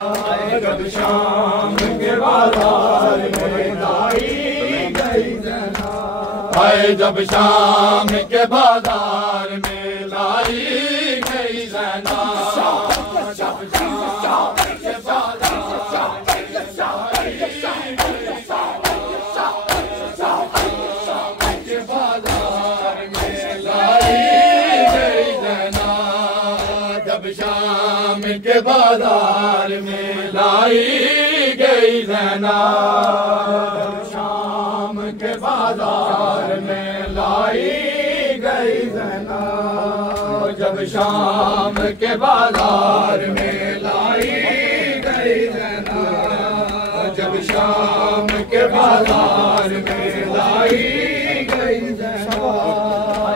जब शाम के बाजार में लाई गई ज़ैना, हाय जब शाम के बाजार में लाई गई ज़ैना, जब शाम के बाजार में लाई गई ज़ैना, जब शाम के बाजार में लाई गई ज़ैना, जब शाम के बाजार में लाई गई ज़ैना, जब शाम के बाजार में लाई गई ज़ैना, जब शाम के बाजार में लाई गई ज़ैना,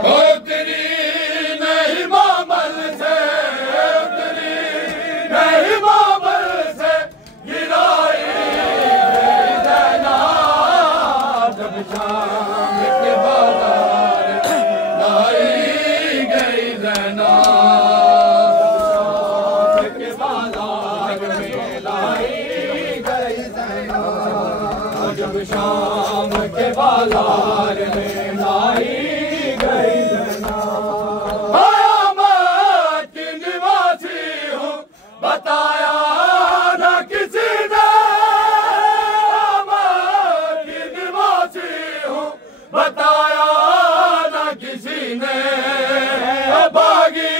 ओ तेरी नहीं मामल से, तेरी नहीं मामल से गिराई गई ज़ैना, जब शाम के बाजार में लाई गई ज़ैना, जब शाम के बाजार में लाई गई ज़ैना, जब शाम के बाजार में लाई गई ज़ैना, मैं की निवासी हूँ बताया न किसी ने, मैं की निवासी हूँ बताया न किसी ने, बागी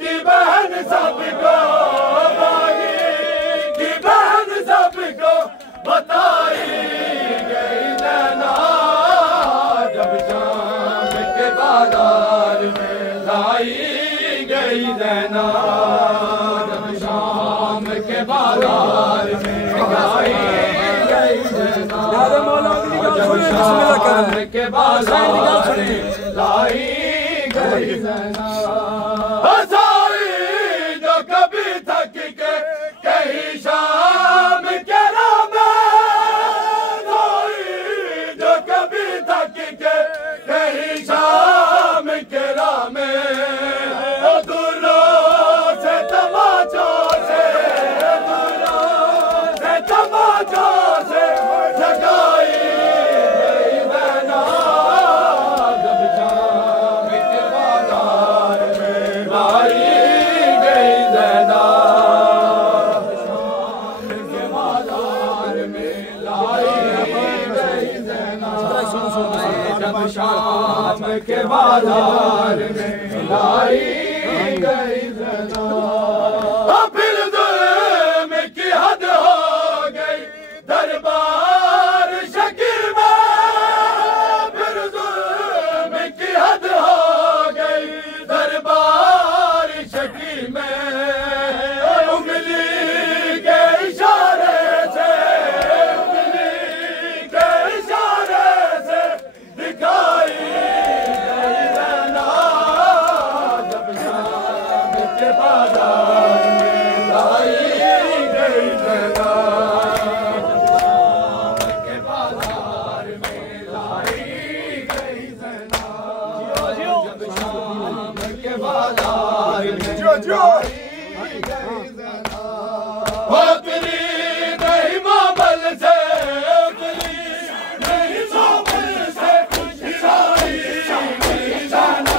की बहन सबको, बागी की बहन सबको बताई गई ज़ैना, जब शाम के बाजार में लाई गई ज़ैना, जब शाम के बाजार में लाई गई ज़ैना, जब शाम के बाजार में लाई गई ज़ैना, हंसाई जो कभी थक के कहीं शाम के राह में, जो कभी थक के कहीं शाम के राह में, दूरों से तमाचों से, दूरों से तमाचों से जगाई गई ज़ैना, जब शाम के बाजार में लाई गई ज़ैना, शाम के बाजार में लाई गई ज़ैना, जब शाम के बाजार में लाई गई ज़ैना, फिर जुल्म की हद हो गई दरबार शकीर में, फिर जुल्म की हद हो गई दरबार शकीर में, उंगली के इशारे से, उंगली के इशारे से दिखाई गई ज़ैना, जब शाम के बाजार में लाई गई ज़ैना, जब शाम के बाजार में लाई गई ज़ैना, जब शाम के बाजार में लाई गई ज़ैना, ओ तेरी नहीं मामल से, तेरी नहीं मामल से गिराई गई ज़ैना,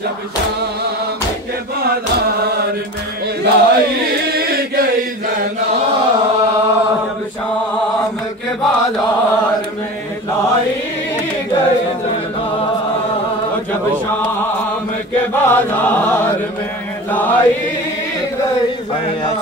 जब शाम के बाजार में लाई गई ज़ैना, जब शाम के बाजार में लाई गई ज़ैना, जब शाम के बाजार में लाई गई ज़ैना।